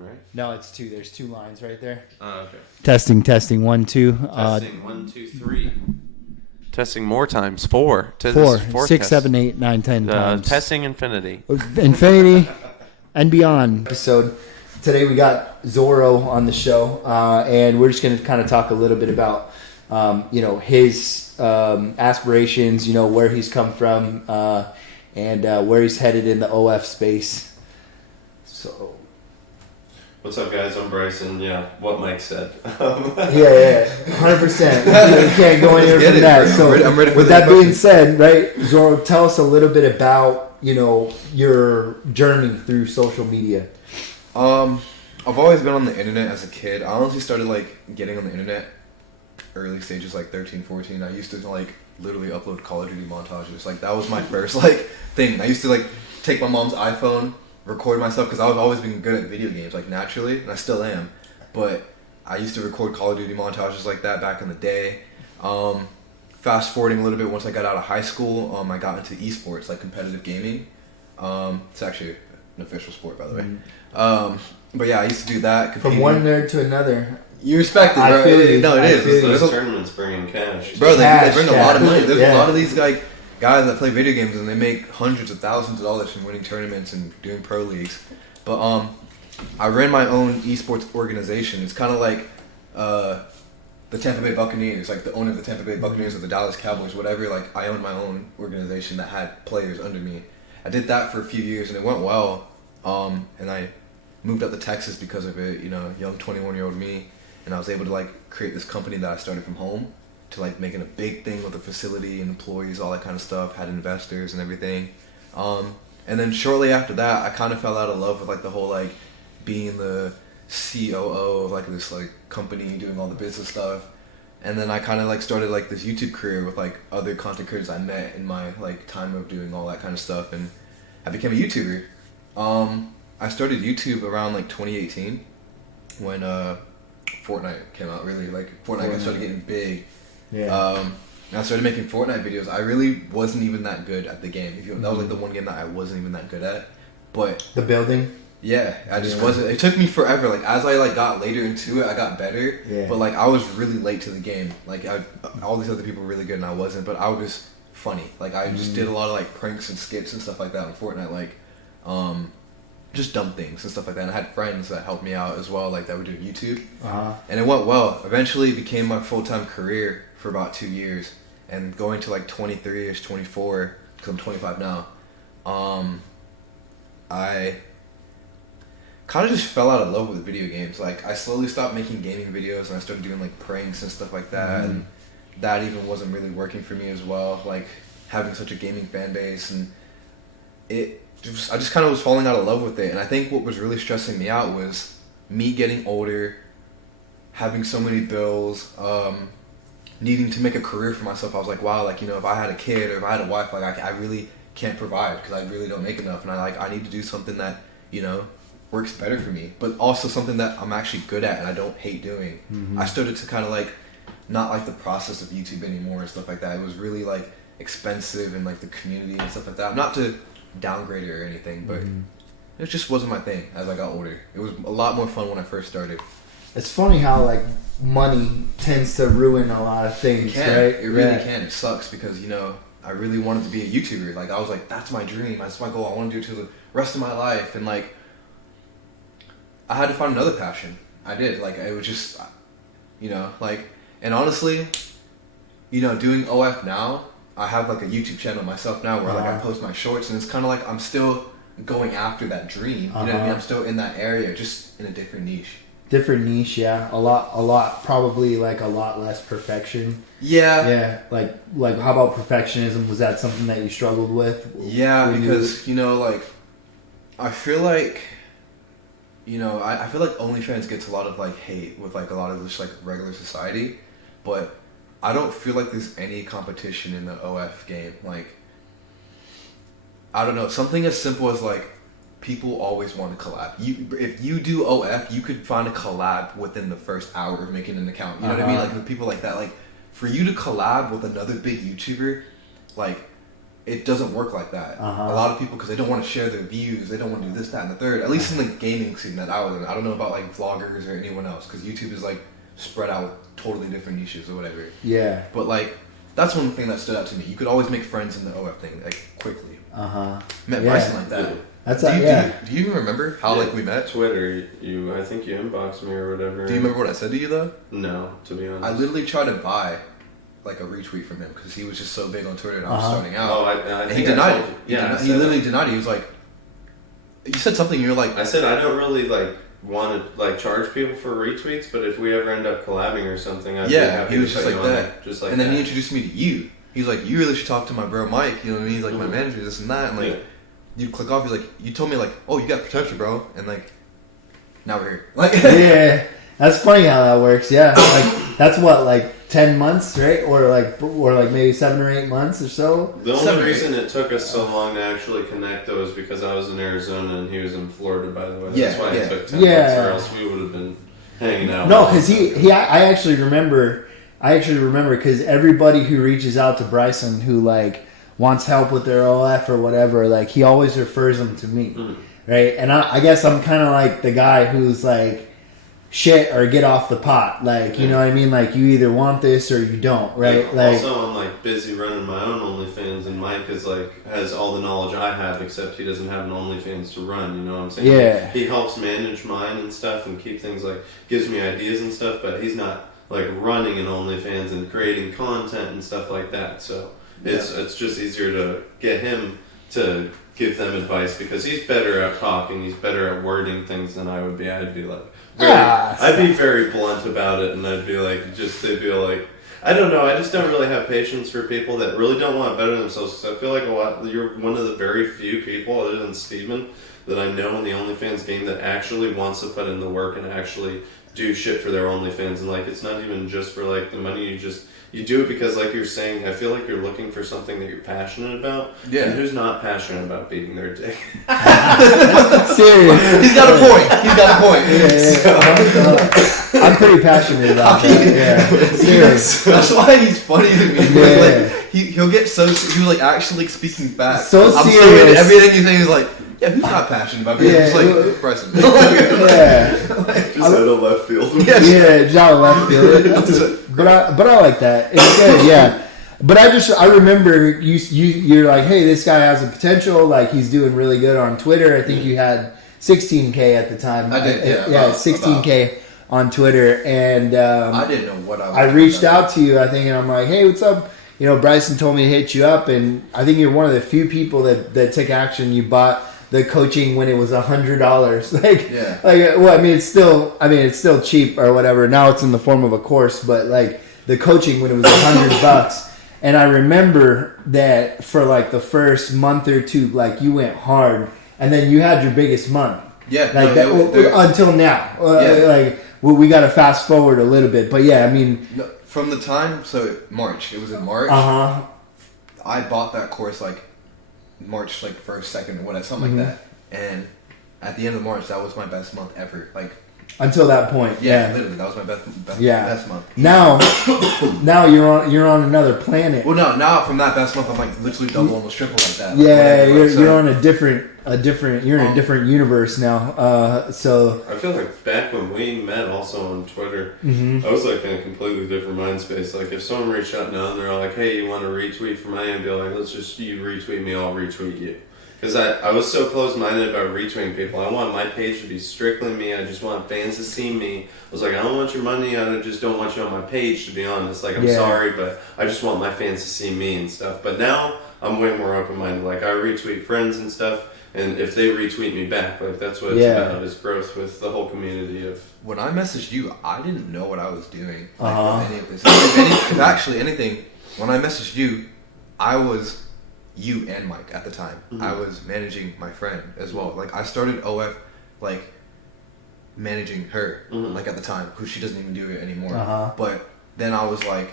right? No, it's 2. There's 2 lines right there. Oh, okay. Testing 1, 2. Testing 1, 2, 3. Testing more times. 4. 4, 6, 7, 8, 9, 10 times. Testing infinity. Infinity and beyond. Episode. Today we got Zoro on the show, and we're just going to kind of talk a little bit about, his aspirations, where he's come from, and where he's headed in the OF space. So. What's up, guys? I'm Bryson. Yeah, what Mike said. Yeah, 100%. You can't go anywhere from that. So, I'm ready for with that being said, right, Zoro, tell us a little bit about, your journey through social media. I've always been on the internet as a kid. I honestly started, getting on the internet early stages, 13, 14. I used to, literally upload Call of Duty montages. That was my first, thing. I used to, take my mom's iPhone, record myself, because I've always been good at video games, naturally, and I still am. But I used to record Call of Duty montages like that back in the day. Fast forwarding a little bit, once I got out of high school, I got into esports, competitive gaming. It's actually an official sport, by the way. But yeah, I used to do that. From one nerd to another. You respect it, bro. I feel you. No, it is. Those tournaments bringing cash. Bro, they bring a lot of money. There's Yeah. a lot of these guys that play video games and they make hundreds of thousands of dollars from winning tournaments and doing pro leagues. But I ran my own esports organization. It's kind of like the Tampa Bay Buccaneers, the owner of the Tampa Bay Buccaneers or the Dallas Cowboys, whatever. I owned my own organization that had players under me. I did that for a few years and it went well. And I moved up to Texas because of it, young 21-year-old me. And I was able to create this company that I started from home to making a big thing with the facility and employees, all that kind of stuff, had investors and everything. And then shortly after that, I kind of fell out of love with the whole being the COO of this company, doing all the business stuff. And then I kind of started this YouTube career with other content creators I met in my time of doing all that kind of stuff, and I became a YouTuber. I started YouTube around 2018 when Fortnite came out. Really, Fortnite started getting big. Yeah. And I started making Fortnite videos. I really wasn't even that good at the game. That was the one game that I wasn't even that good at. But The building. yeah, I just wasn't. It took me forever. As I got later into it, I got better. Yeah. But I was really late to the game. All these other people were really good and I wasn't. But I was funny. I just did a lot of pranks and skits and stuff like that on Fortnite. Just dumb things and stuff like that. And I had friends that helped me out as well, that were doing YouTube. Uh-huh. And it went well. Eventually, it became my full-time career for about 2 years. And going to 23-ish, 24, because I'm 25 now, I kind of just fell out of love with video games. I slowly stopped making gaming videos and I started doing pranks and stuff like that. And that even wasn't really working for me as well. Having such a gaming fan base, and I just kind of was falling out of love with it. And I think what was really stressing me out was me getting older, having so many bills, needing to make a career for myself. I was like, wow, if I had a kid or if I had a wife, I really can't provide because I really don't make enough. And I need to do something that, works better for me, but also something that I'm actually good at and I don't hate doing. I started to kind of not like the process of YouTube anymore and stuff like that. It was really expensive and the community and stuff like that. Not to downgrade it or anything, but it just wasn't my thing as I got older. It was a lot more fun when I first started. It's funny how money tends to ruin a lot of things, right? It really can. It sucks because I really wanted to be a YouTuber. I was that's my dream. That's my goal. I want to do it to the rest of my life. And I had to find another passion. I did. It was just, and honestly, doing OF now, I have a YouTube channel myself now where I post my shorts, and it's kind of I'm still going after that dream. You know what I mean? I'm still in that area, just in a different niche. Different niche, yeah. A lot, probably a lot less perfection. Yeah. Yeah. How about perfectionism? Was that something that you struggled with? Yeah, because, I feel I feel OnlyFans gets a lot of hate with a lot of just regular society, but I don't feel there's any competition in the OF game. I don't know, something as simple as people always want to collab. If you do OF, you could find a collab within the first hour of making an account. You know what I mean? With people like that, for you to collab with another big YouTuber, it doesn't work like that. A lot of people, because they don't want to share their views, they don't want to do this, that, and the third. At least in the gaming scene that I was in. I don't know about like vloggers or anyone else, because YouTube is like spread out with totally different niches or whatever. Yeah. But like, that's one thing that stood out to me. You could always make friends in the OF thing, like quickly. Met Bryson like that. That's do you even remember how like we met? Twitter, I think you inboxed me or whatever. Do you remember what I said to you though? No, to be honest. I literally tried to buy like a retweet from him because he was just so big on Twitter and I was starting out. Oh, I and think he denied it. Yeah, he literally denied it. He was like, you said something. You're like, I said I don't really like want to like charge people for retweets, but if we ever end up collabing or something, I'd be happy he was to just put like you on that. it, just like and then that. he introduced me to you. He's like, you really should talk to my bro Mike. You know what I mean? He's like my manager, this and that. And like, you click off. He's like, you told me like, oh, you got potential, bro. And like, now we're here. Like, yeah, that's funny how that works. Yeah, like that's what like 10 months, right? Or like maybe 7 or 8 months or so. The only reason it took us so long to actually connect though is because I was in Arizona and he was in Florida. By the way, that's why it took 10 months, or else we would have been hanging out. No, because I actually remember because everybody who reaches out to Bryson who like wants help with their OF or whatever, like he always refers them to me, right? And I guess I'm kind of like the guy who's like, shit or get off the pot, like you know what I mean, like you either want this or you don't, right? Yeah, like also I'm like busy running my own OnlyFans, and Mike is like has all the knowledge I have, except he doesn't have an OnlyFans to run, you know what I'm saying? Yeah, he helps manage mine and stuff and keep things like gives me ideas and stuff, but he's not like running an OnlyFans and creating content and stuff like that, so it's just easier to get him to give them advice because he's better at talking, he's better at wording things than I would be. I'd be like I'd be very blunt about it, and I'd be like, they'd be like, I don't know, I just don't really have patience for people that really don't want to better themselves. Because I feel like you're one of the very few people, other than Steven, that I know in the OnlyFans game that actually wants to put in the work and actually do shit for their OnlyFans. And like, it's not even just for like the money, you do it because, like you're saying, I feel like you're looking for something that you're passionate about. Yeah. And who's not passionate about beating their dick? serious. He's got a point. Yeah. I'm pretty passionate about that. Yeah, serious. That's why he's funny to me. Yeah. Like, he'll get so he was like actually speaking back. So I'm serious. Everything you think is like, yeah, who's not passionate about being just like Bryson? Yeah. Just out of left field. Yeah, just out of left field. But I like that. It's good, yeah. But I remember you're like, hey, this guy has a potential. Like he's doing really good on Twitter. I think you had 16K at the time. I did, yeah. Yeah, 16K on Twitter, and I didn't know what I was. I reached out to you, I think, and I'm like, hey, what's up? You know, Bryson told me to hit you up, and I think you're one of the few people that took action. You bought the coaching when it was $100. Well, I mean, it's still cheap or whatever. Now it's in the form of a course, but like the coaching when it was $100. And I remember that for like the first month or two, like you went hard, and then you had your biggest month. Yeah, like until now. Like we got to fast forward a little bit, but yeah, I mean, from the time March. It was in March. I bought that course like March like 1st, 2nd, or whatever, something like that. And at the end of March, that was my best month ever. Like until that point, literally, that was my best month. Now you're on another planet. Well, no, now from that best month, I'm like literally double, almost triple like that. Yeah, you're on a different. You're in a different universe now. So I feel like back when we met, also on Twitter, I was like in a completely different mind space. Like if someone reached out now and they're like, "Hey, you want to retweet from me?" I'd be like, you retweet me, I'll retweet you. Because I was so close-minded about retweeting people. I want my page to be strictly me. I just want fans to see me. I was like, I don't want your money. I just don't want you on my page, to be honest. Like, I'm sorry, but I just want my fans to see me and stuff. But now, I'm way more open-minded. Like, I retweet friends and stuff, and if they retweet me back, like, that's what it's about, is growth with the whole community of... When I messaged you, I didn't know what I was doing. Like, with any of this. If actually anything, when I messaged you, I was... you and Mike at the time. I was managing my friend as well. Like I started OF like managing her like at the time, because she doesn't even do it anymore. But then I was like,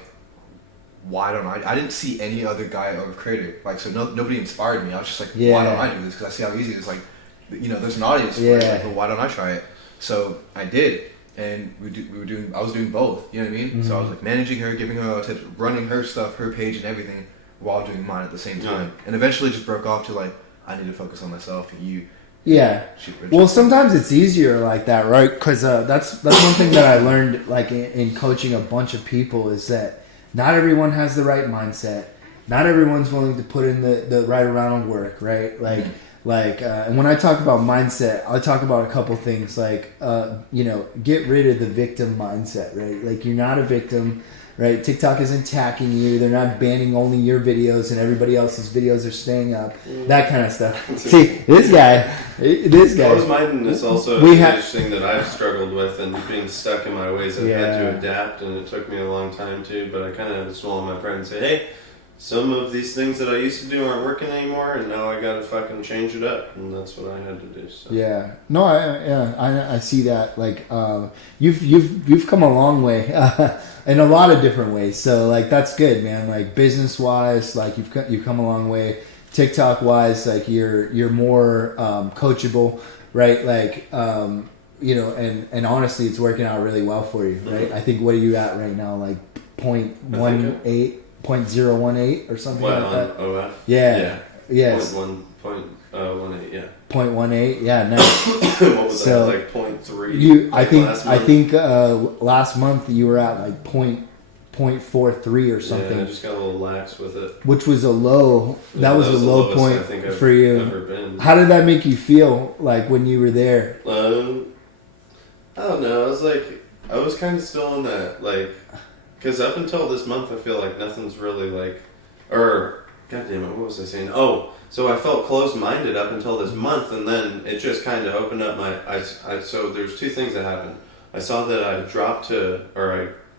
why don't I didn't see any other guy OF creator. Like so nobody inspired me. I was just like, why don't I do this? Because I see how easy it is. Like, you know, there's an audience for it, like, but why don't I try it? So I did, and I was doing both, you know what I mean? So I was like managing her, giving her tips, running her stuff, her page and everything, while doing mine at the same time. And eventually just broke off to like, I need to focus on myself. Yeah. Well, sometimes it's easier like that, right? Because that's one thing that I learned, like in coaching a bunch of people, is that not everyone has the right mindset. Not everyone's willing to put in the right amount of work, right? And when I talk about mindset, I talk about a couple things, like get rid of the victim mindset, right? Like, you're not a victim. Right, TikTok isn't attacking you. They're not banning only your videos and everybody else's videos are staying up. That kind of stuff. See, this guy. Closed mindedness also is a huge thing that I've struggled with, and being stuck in my ways. I've had to adapt, and it took me a long time too. But I kind of had to swallow my pride and say, hey, some of these things that I used to do aren't working anymore, and now I gotta fucking change it up, and that's what I had to do. So. Yeah, no, I see that. Like, you've come a long way in a lot of different ways. So like, that's good, man. Like, business wise, like you've come a long way. TikTok wise, like you're more coachable, right? Like, and honestly, it's working out really well for you, right? Mm-hmm. I think, what are you at right now? Like 0.18. 0.018 or something like that. OF? Yeah. Yes. 0.18, yeah. 0.18, yeah, nice. What was that, like 0.3? I think last month you were at like 0.43 or something. Yeah, I just got a little lax with it. Which was a low. That was a low point for you. Ever been. How did that make you feel, like, when you were there? I don't know. I was kind of still in that, like, because up until this month, I feel like nothing's really like, God damn it, what was I saying? Oh, so I felt closed-minded up until this month, and then it just kind of opened up my eyes. So there's two things that happened. I saw that I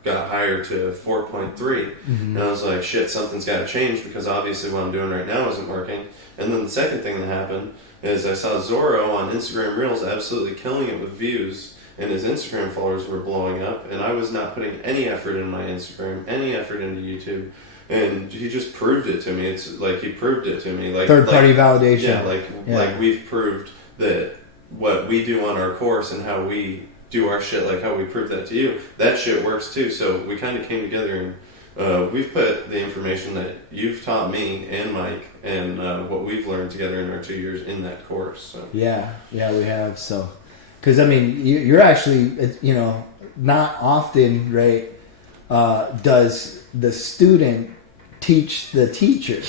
got hired to 4.3, and I was like, shit, something's got to change, because obviously what I'm doing right now isn't working. And then the second thing that happened is I saw Zoro on Instagram Reels absolutely killing it with views, and his Instagram followers were blowing up, and I was not putting any effort into my Instagram, any effort into YouTube, and he just proved it to me. It's like he proved it to me, like third-party validation. Yeah, like we've proved that what we do on our course and how we do our shit, like how we prove that to you, that shit works too. So we kind of came together, and we've put the information that you've taught me and Mike and what we've learned together in our 2 years in that course. So yeah, we have. So. Because, I mean, you're actually, not often, right, does the student teach the teacher,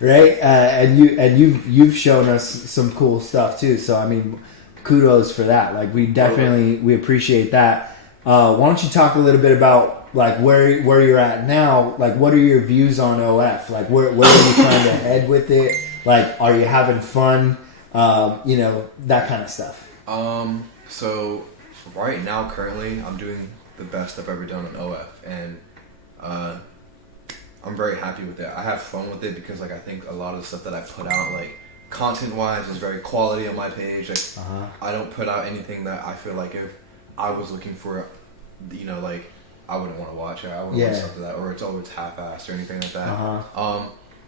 right? And you've shown us some cool stuff too. So, I mean, kudos for that. Like, we appreciate that. Why don't you talk a little bit about, like, where you're at now? Like, what are your views on OF? Like, where are you trying to head with it? Like, are you having fun? That kind of stuff. So right now, currently, I'm doing the best I've ever done in OF, and I'm very happy with it. I have fun with it because, like, I think a lot of the stuff that I put out, like, content-wise, is very quality on my page. Like, I don't put out anything that I feel like if I was looking for, like, I wouldn't want to watch it. I wouldn't want to sub to that, or it's always half-assed or anything like that.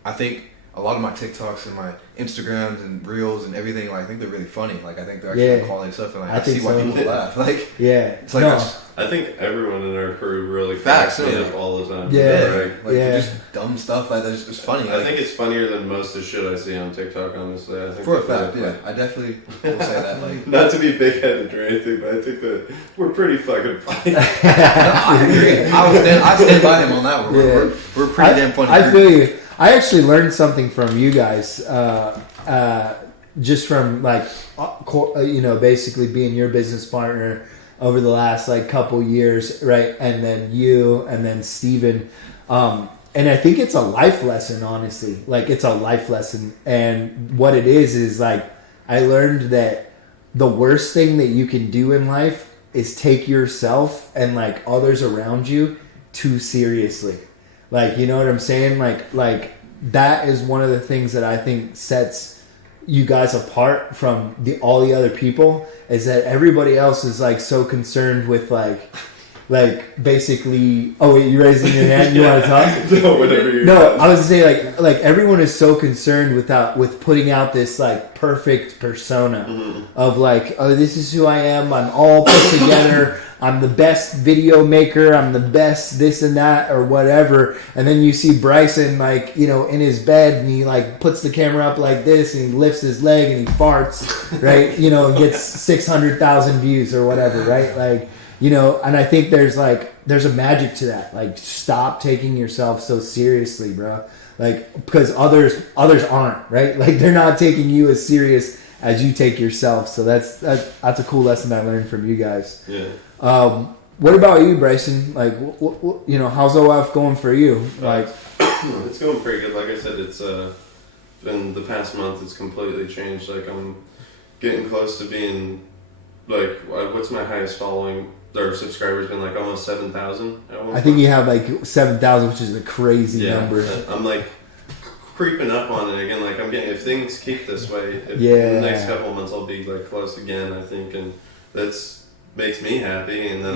I think a lot of my TikToks and my Instagrams and Reels and everything, like, I think they're really funny. Like, I think they're actually quality stuff, and like, I see why people laugh. Like, it's like I think everyone in our crew really cracks me up all the time. Just dumb stuff like that. It's funny. I think it's funnier than most of the shit I see on TikTok. Honestly, I think for a fact, I definitely will say that. Like, not to be big-headed or anything, but I think that we're pretty fucking funny. I agree. I stand by him on that one. We're pretty damn funny. I feel you. I actually learned something from you guys, just from, like, basically being your business partner over the last, like, couple years, right? And then you, and then Steven. And I think it's a life lesson, honestly. Like, it's a life lesson. And what it is like, I learned that the worst thing that you can do in life is take yourself and, like, others around you too seriously. Like, you know what I'm saying? Like that is one of the things that I think sets you guys apart from all the other people, is that everybody else is, like, so concerned with, like basically. Oh wait, you raising your hand? You want to talk? No, whatever you. No, I was gonna say, like everyone is so concerned with putting out this, like, perfect persona of, like, oh, this is who I am. I'm all put together. I'm the best video maker, I'm the best this and that or whatever, and then you see Bryson like, you know, in his bed and he like puts the camera up like this and he lifts his leg and he farts, right? You know, and gets 600,000 views or whatever, right? Like, you know, and I think there's a magic to that. Like, stop taking yourself so seriously, bro. Like, because others aren't, right? Like, they're not taking you as serious as you take yourself. So that's a cool lesson I learned from you guys. Yeah. What about you, Bryson? Like, you know, how's OF going for you? Like, it's going pretty good. Like I said, it's in the past month, it's completely changed. Like, I'm getting close to being like, what's my highest following? Their subscribers been like almost 7,000. I think you have like 7,000, which is a crazy number. I'm like creeping up on it again. Like, I'm getting, if things keep this way, in the next couple of months I'll be like close again, I think, and that's makes me happy. And then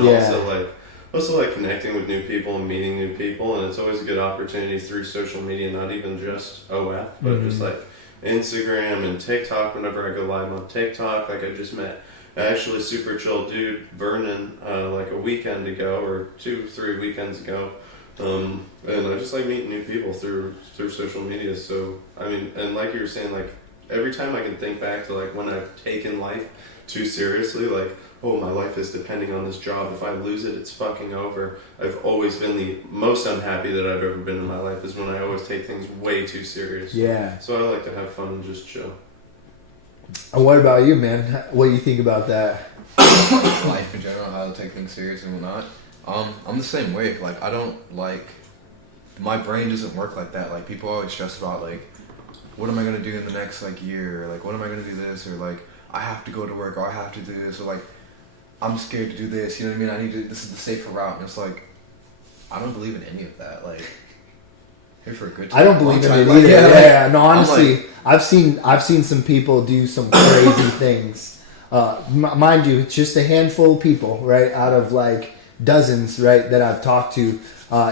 also like connecting with new people and meeting new people, and it's always a good opportunity through social media, not even just OF, but just like Instagram and TikTok. Whenever I go live on TikTok, like I just met actually super chill dude Vernon like a weekend ago or 2-3 weekends ago, and I just like meeting new people through social media. So I mean, and like you were saying, like every time I can think back to like when I've taken life too seriously, like, oh, my life is depending on this job, if I lose it, it's fucking over. I've always been the most unhappy that I've ever been in my life is when I always take things way too serious. Yeah. So I like to have fun and just chill. And what about you, man? What do you think about that? Life in general, how to take things serious and whatnot. I'm the same way. Like, I don't like, my brain doesn't work like that. Like, people always stress about like, what am I gonna do in the next like year? Or, like, what am I gonna do this? Or like, I have to go to work, or I have to do this, or like, I'm scared to do this. You know what I mean? This is the safer route. And it's like, I don't believe in any of that. Like, here for a good time. I don't believe in it either. Yeah, no, honestly, I've seen some people do some crazy things. Mind you, it's just a handful of people, right, out of like dozens, right, that I've talked to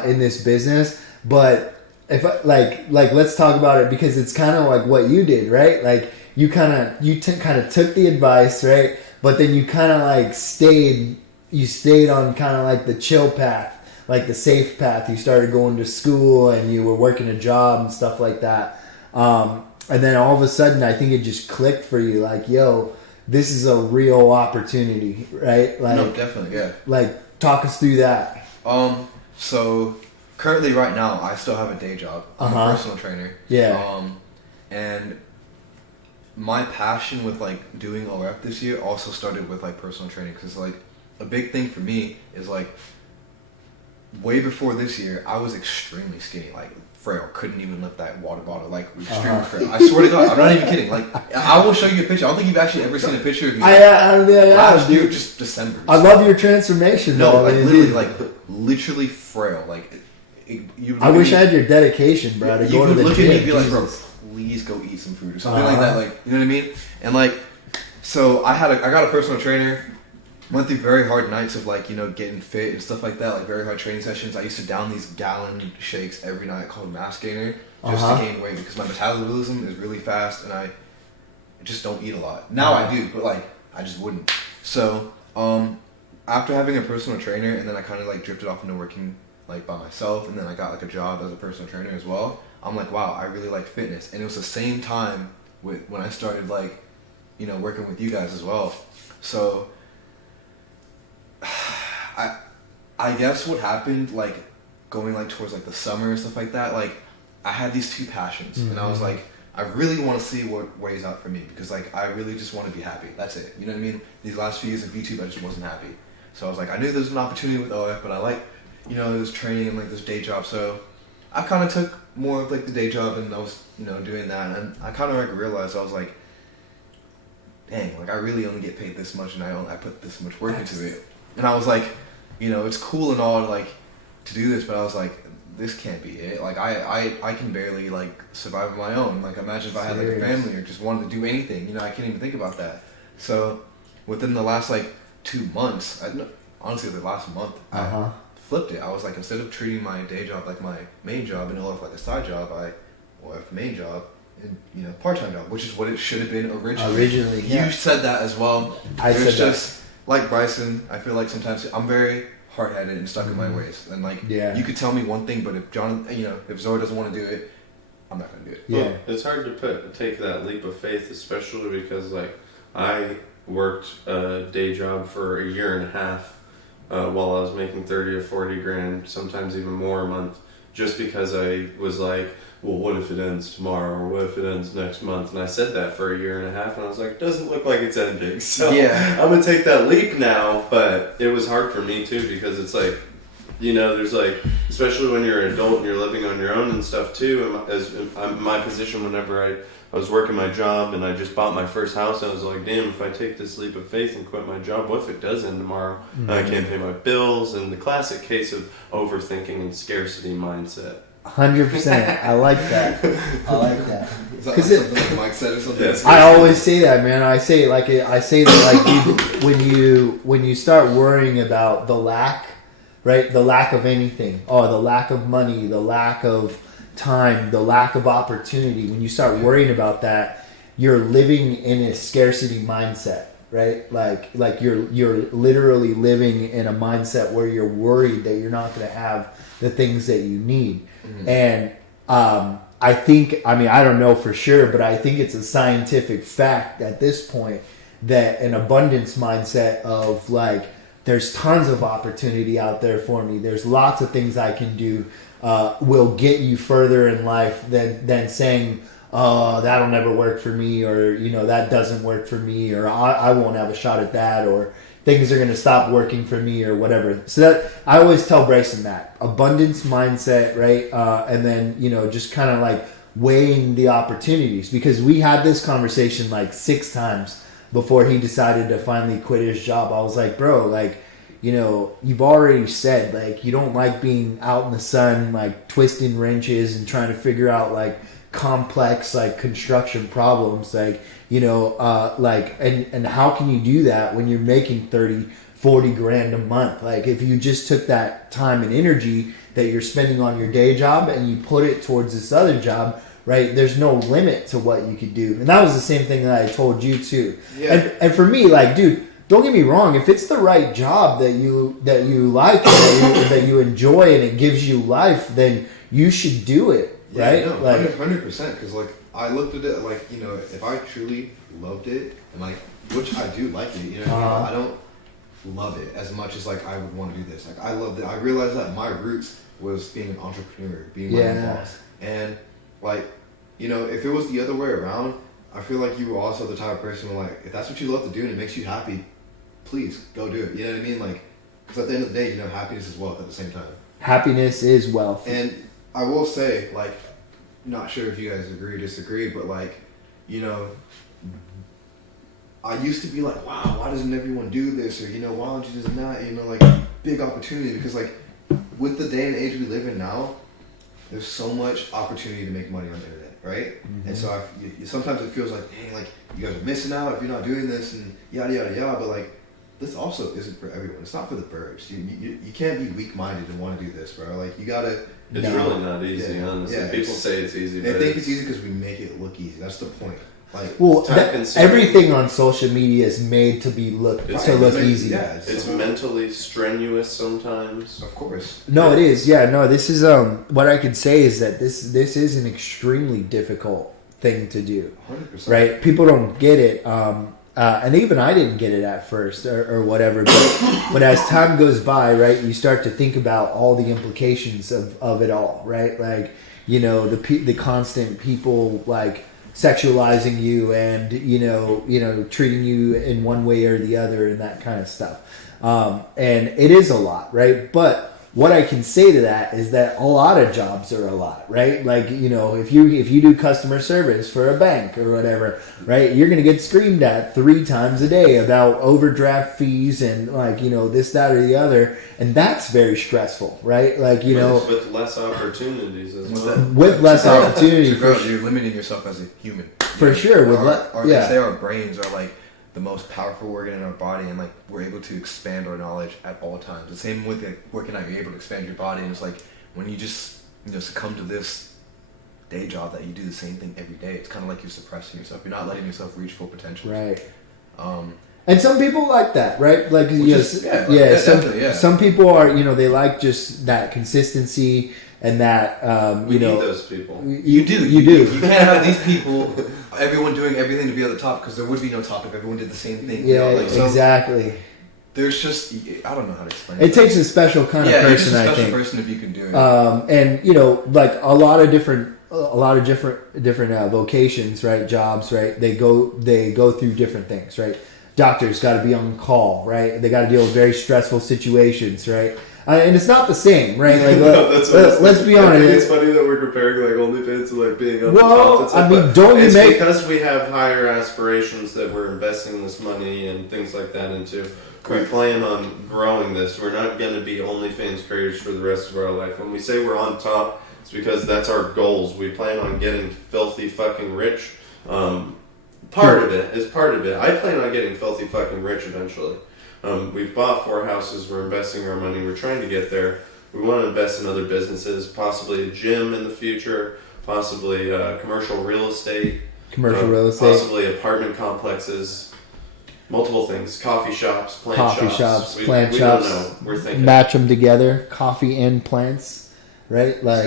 in this business. But if like let's talk about it, because it's kind of like what you did, right? Like you kind of took the advice, right, but then you kind of like stayed on kind of like the chill path. Like the safe path. You started going to school and you were working a job and stuff like that. And then all of a sudden, I think it just clicked for you. Like, yo, this is a real opportunity, right? Like, no, definitely, yeah. Like, talk us through that. So currently, right now, I still have a day job. I'm a personal trainer. Yeah. And my passion with like doing OF this year also started with like personal training, because like a big thing for me is like, way before this year, I was extremely skinny, like frail. Couldn't even lift that water bottle, like extremely frail. I swear to God, I'm not even kidding. Like, I will show you a picture. I don't think you've actually ever seen a picture of me. Last year, just December. I love your transformation. No, though, like man. literally frail. Like, I wish I had your dedication, bro. To go to the look gym. at me and be like, bro, please go eat some food or something like that. Like, you know what I mean? And like, so I got a personal trainer. Went through very hard nights of like, you know, getting fit and stuff like that, like very hard training sessions. I used to down these gallon shakes every night called mass gainer just to gain weight, because my metabolism is really fast and I just don't eat a lot. Now I do, but like I just wouldn't. So after having a personal trainer, and then I kind of like drifted off into working like by myself, and then I got like a job as a personal trainer as well. I'm like, wow, I really like fitness. And it was the same time with when I started like, you know, working with you guys as well. So I guess what happened, like going like towards like the summer and stuff like that, like I had these two passions, and I was like, I really want to see what weighs out for me, because like I really just want to be happy. That's it. You know what I mean? These last few years of YouTube, I just wasn't happy. So I was like, I knew there was an opportunity with OF, but I like, you know, this training and like this day job. So I kind of took more of like the day job, and I was, you know, doing that, and I kind of like realized, I was like, dang, like I really only get paid this much, and I put this much work into it. And I was like, you know, it's cool and all like to do this, but I was like, this can't be it. Like I can barely like survive on my own. Like imagine if I had like a family or just wanted to do anything. You know, I can't even think about that. So within the last like 2 months, honestly the last month, I flipped it. I was like, instead of treating my day job like my main job and OF like a side job, OF main job and, you know, part-time job, which is what it should have been originally. Yeah. You said that as well. I said that. like Bryson, I feel like sometimes I'm very hard-headed and stuck in my ways, and like you could tell me one thing, but if if Zoro doesn't want to do it, I'm not gonna do it. Yeah, well, it's hard to take that leap of faith, especially because like I worked a day job for a year and a half while I was making 30 or 40 grand, sometimes even more a month, just because I was like, well, what if it ends tomorrow, or what if it ends next month? And I said that for a year and a half, and I was like, doesn't look like it's ending. So I'm gonna take that leap now. But it was hard for me too, because it's like, there's like, especially when you're an adult and you're living on your own and stuff too. As in my position, whenever I was working my job and I just bought my first house, I was like, damn, if I take this leap of faith and quit my job, what if it does end tomorrow? And I can't pay my bills, and the classic case of overthinking and scarcity mindset. 100%. I like that. I like that. Is that like something like Mike said or something? Yes. I always say that, man. I say that like when you start worrying about the lack, right? The lack of anything, the lack of money, the lack of time, the lack of opportunity. When you start worrying about that, you're living in a scarcity mindset, right? Like you're literally living in a mindset where you're worried that you're not going to have the things that you need. And I think, I don't know for sure, but I think it's a scientific fact at this point that an abundance mindset of like, there's tons of opportunity out there for me, there's lots of things I can do, will get you further in life than saying, oh, that'll never work for me, or, that doesn't work for me, or I won't have a shot at that, or things are going to stop working for me, or whatever. So that I always tell Bryson that abundance mindset, right? And then, just kind of like weighing the opportunities, because we had this conversation like 6 times before he decided to finally quit his job. I was like, bro, like, you've already said like you don't like being out in the sun, like twisting wrenches and trying to figure out like complex like construction problems, like and how can you do that when you're making 30-40 grand a month? Like if you just took that time and energy that you're spending on your day job and you put it towards this other job, right, there's no limit to what you could do. And that was the same thing that I told you too. And for me, like, dude, don't get me wrong, if it's the right job that you like and that you enjoy and it gives you life, then you should do it, right? No, like 100%, because like I looked at it like, if I truly loved it, and like, which I do like it, I don't love it as much as like I would want to do this. Like I loved it. I realized that my roots was being an entrepreneur, being my own boss. And like, if it was the other way around, I feel like you were also the type of person where like, if that's what you love to do and it makes you happy, please go do it. You know what I mean? Like, because at the end of the day, happiness is wealth at the same time. Happiness is wealth. And I will say, like, not sure if you guys agree or disagree, but like, I used to be like, wow, why doesn't everyone do this? Or, why don't you just not? Like, big opportunity, because like, with the day and age we live in now, there's so much opportunity to make money on the internet, right? And so sometimes it feels like, dang, like, you guys are missing out if you're not doing this and yada, yada, yada. But like, this also isn't for everyone. It's not for the birds. You can't be weak-minded and want to do this, bro. Like, you gotta... It's really not easy, honestly. Yeah, people say it's easy, they but think it's easy because we make it look easy. That's the point. Like, well, everything on social media is made to look easy. Yeah, it's mentally strenuous sometimes. Of course. No, it is. Yeah, no. This is what I could say is that this is an extremely difficult thing to do. 100%. Right? People don't get it. And even I didn't get it at first or whatever. But as time goes by, right, you start to think about all the implications of it all, right? Like, the constant people like sexualizing you and treating you in one way or the other and that kind of stuff. And it is a lot, right? But what I can say to that is that a lot of jobs are a lot, right? Like, if you do customer service for a bank or whatever, right, you're going to get screamed at 3 times a day about overdraft fees and like, this, that, or the other. And that's very stressful, right? Like, with less opportunities as well. With less opportunity. You're limiting yourself as a human. For sure. They say our brains are like the most powerful organ in our body, and like we're able to expand our knowledge at all times. The same with like, working out, you're able to expand your body, and it's like when you just succumb to this day job that you do the same thing every day, it's kind of like you're suppressing yourself. You're not letting yourself reach full potential. Right. And some people like that, right? Like, some people are, they like just that consistency and that, we need those people. You do. You can't have these people, everyone doing everything to be at the top, because there would be no top if everyone did the same thing. Yeah, exactly. There's just, I don't know how to explain it. It takes a special kind of person, I think. Yeah, a special person if you can do it. And, like a lot of different vocations, right? Jobs, right? They go through different things, right? Doctors got to be on call, right? They got to deal with very stressful situations, right? And it's not the same, right? Like, let's be honest. It's funny that we're comparing like OnlyFans to like being on the top. I mean, it's because we have higher aspirations that we're investing this money and things like that into. We plan on growing this. We're not going to be OnlyFans creators for the rest of our life. When we say we're on top, it's because that's our goals. We plan on getting filthy fucking rich. Part of it. I plan on getting filthy fucking rich eventually. We've bought 4 houses. We're investing our money. We're trying to get there. We want to invest in other businesses, possibly a gym in the future, possibly commercial real estate. Possibly apartment complexes. Multiple things. Coffee shops, plant shops. We don't know. We're thinking. Match them together. Coffee and plants. Right? Like,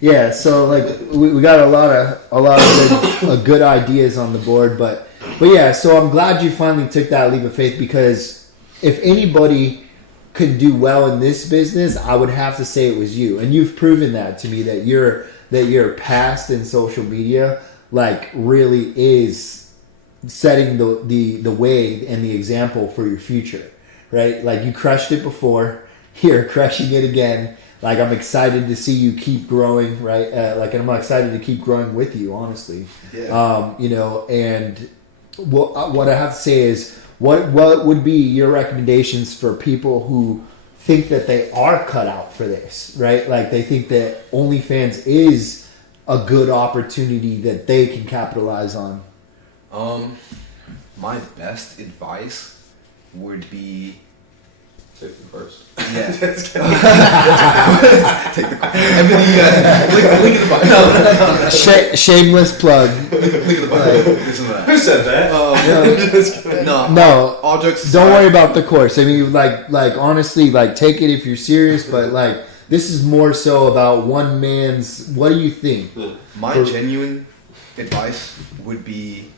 yeah, so like we got a lot of good ideas on the board, but yeah, so I'm glad you finally took that leap of faith, because if anybody could do well in this business, I would have to say it was you, and you've proven that to me, that your past in social media like really is setting the way and the example for your future, right? Like, you crushed it before, you're crushing it again. Like, I'm excited to see you keep growing, right? And I'm excited to keep growing with you, honestly. Yeah. And what I have to say is, what would be your recommendations for people who think that they are cut out for this, right? Like, they think that OnlyFans is a good opportunity that they can capitalize on. My best advice would be... Take the first. Yeah. Take the course. Everything you guys link in the bio. No. Shameless plug. Link in the bio. Who said that? No. All jokes aside. Don't worry about the course. I mean, like honestly, like, take it if you're serious, but like, this is more so about one man's. What do you think? My genuine advice would be,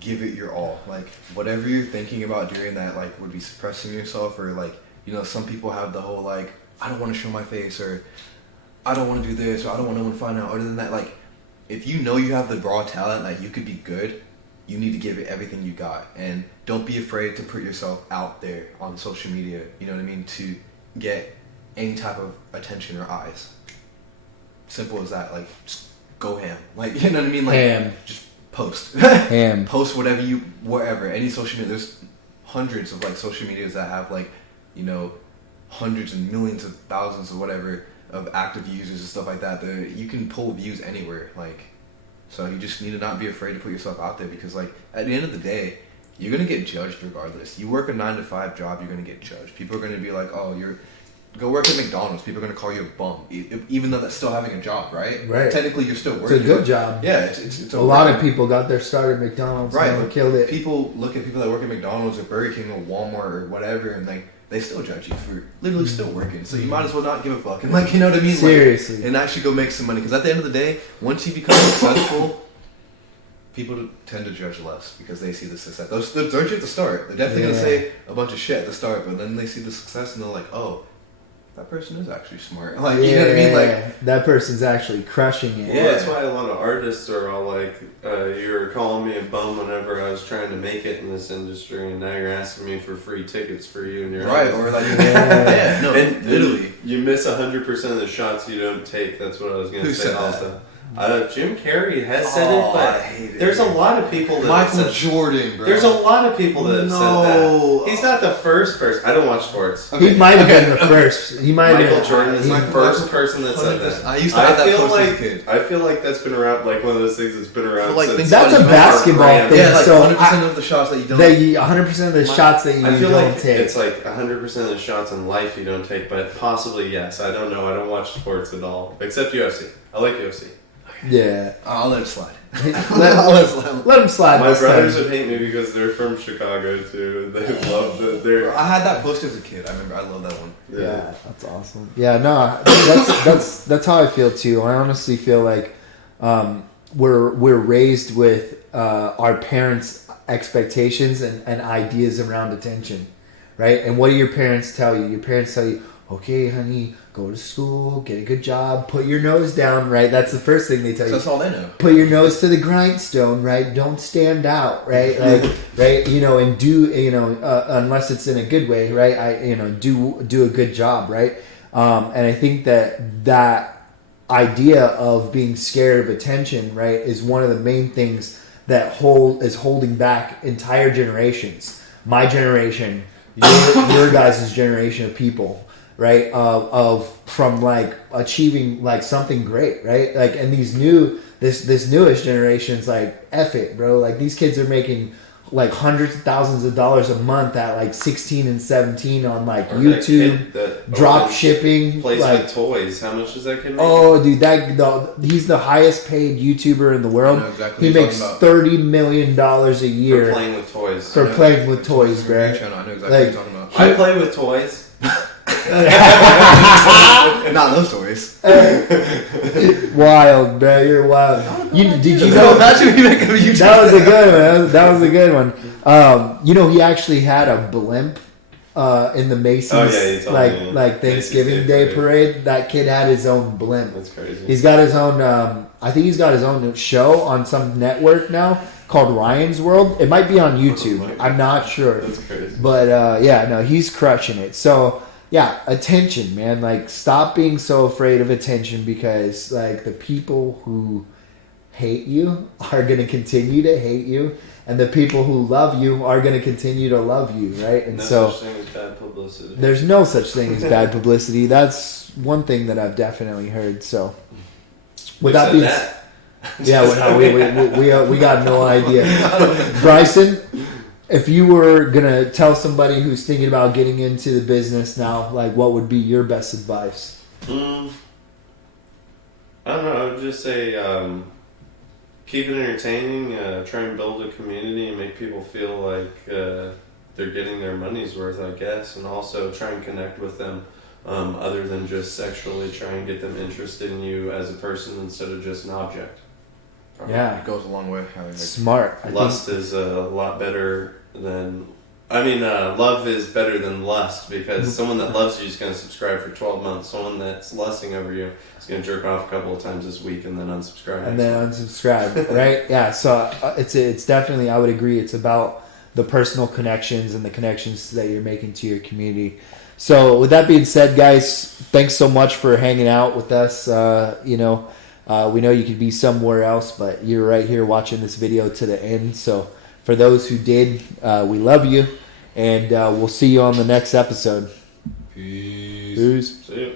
give it your all. Like, whatever you're thinking about doing that, like, would be suppressing yourself, or like, some people have the whole like, I don't want to show my face, or I don't want to do this, or I don't want no one to find out. Other than that, like, if you know you have the raw talent, like, you could be good, you need to give it everything you got, and don't be afraid to put yourself out there on social media. You know what I mean? To get any type of attention or eyes. Simple as that. Like, just go ham. Like, you know what I mean? Like, ham. Just post. Ham. Post wherever. Any social media. There's hundreds of like social medias that have like, hundreds and millions of thousands or whatever of active users and stuff like that. You can pull views anywhere. Like, so you just need to not be afraid to put yourself out there, because like, at the end of the day, you're gonna get judged regardless. You work a 9-to-5 job, you're gonna get judged. People are gonna be like, oh, go work at McDonald's. People are gonna call you a bum, even though that's still having a job, right? Right. Technically, you're still working. It's a good job. Yeah, it's a lot of people got their start at McDonald's. Right, and killed it. People look at people that work at McDonald's or Burger King or Walmart or whatever, and like, they still judge you for literally still working. So you might as well not give a fuck, and like, you know what I mean? Seriously. Like, and actually go make some money, because at the end of the day, once you become successful, people tend to judge less because they see the success. They'll judge you at the start. They're definitely gonna say a bunch of shit at the start, but then they see the success and they're like, oh, that person is actually smart. Like, you know what I mean? Like, that person's actually crushing it. Well, that's why a lot of artists are all like, you were calling me a bum whenever I was trying to make it in this industry, and now you're asking me for free tickets for you and your right, house. or like, yeah, no, and literally. You miss 100% of the shots you don't take. That's what I was going to say also. Jim Carrey has said it, but there's a lot of people that Michael Jordan, bro. There's a lot of people that have said that. He's not the first person. I don't watch sports. Okay. He might have been the first. He might Michael have. Jordan is the first person that said that. I used to have that post as a kid. I feel like that's been around, like one of those things that's been around since. That's a basketball thing. Yeah, like so 100% of the shots that you don't. 100% of the shots that you don't take. I feel like it's like 100% of the shots in life you don't take, but possibly yes. I don't know. I don't watch sports at all, except UFC. I like UFC. Yeah. I'll let it slide. Let him slide. My this brothers time. would hate me because they're from Chicago too. They love that they're. I had that poster as a kid. I remember. I love that one. Yeah, that's awesome. Yeah, no, that's how I feel too. I honestly feel like we're raised with our parents' expectations and ideas around attention, right? And what do your parents tell you? Your parents tell you, okay, honey, go to school, get a good job, put your nose down, right? That's the first thing they tell you. That's all they know. Put your nose to the grindstone, right? Don't stand out, right? Like, right? You know, and do, you know, unless it's in a good way, right? Do a good job, right? And I think that idea of being scared of attention, right, is one of the main things that is holding back entire generations. My generation, your guys' generation of people, right? From like achieving like something great, right? Like, and this newest generation's like, F it, bro. Like, these kids are making like hundreds of thousands of dollars a month at like 16 and 17 on like Or YouTube, that drop shipping, plays like, with toys. How much does that kid make? oh, dude, he's the highest paid YouTuber in the world. I know exactly He what you're makes talking about. $30 million a year For playing with toys. for playing with toys, From bro. your channel. I know exactly Like, what you're talking about. I play with toys. Not those stories. Wild, bro. You're wild. Did you No, know imagine you make a YouTube. that was a good one? That was a good one. You know, he actually had a blimp in the Macy's Oh, yeah, you told me, yeah. like Thanksgiving Macy's Day Day parade. That kid had his own blimp. That's crazy. He's got his own. I think he's got his own show on some network now called Ryan's World. It might be on YouTube. I'm not sure. That's crazy. But yeah, no, he's crushing it. So yeah, attention, man. Like, stop being so afraid of attention, because like the people who hate you are going to continue to hate you, and the people who love you are going to continue to love you, right? And No so such thing as bad publicity. there's no such thing as bad publicity. That's one thing that I've definitely heard. So with that being said, yeah, we got no idea. Bryson, if you were gonna tell somebody who's thinking about getting into the business now, like, what would be your best advice? I don't know. I would just say keep it entertaining. Try and build a community and make people feel like they're getting their money's worth, I guess. And also try and connect with them other than just sexually. Try and get them interested in you as a person instead of just an object. Yeah, It goes a long way. smart. I Lust is a lot better than. I mean, love is better than lust, because someone that loves you is going to subscribe for 12 months. Someone that's lusting over you is going to jerk off a couple of times this week and then unsubscribe. and then unsubscribe, right? Yeah, so it's definitely, I would agree, it's about the personal connections and the connections that you're making to your community. So with that being said, guys, thanks so much for hanging out with us. We know you could be somewhere else, but you're right here watching this video to the end. So for those who did, we love you, and we'll see you on the next episode. Peace. Peace. See you.